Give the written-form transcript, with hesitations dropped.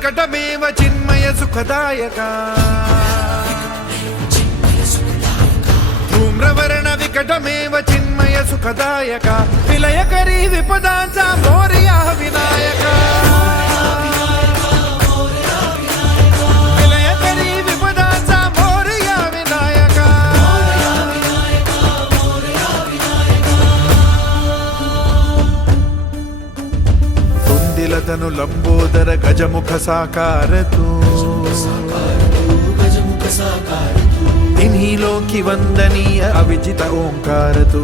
विकटमेव चिन्मय सुखदायका धूम्रवर्ण विकटमेव चिन्मय सुखदायका विलयकरी विपदांचा मोरया विनायका विलयकरी विपदांचा मोरया विनायका तुंदिलतनु लंबोदर गजमुख साकार तू इन्हीं लोकी वंदनीय अविजित ओंकार तू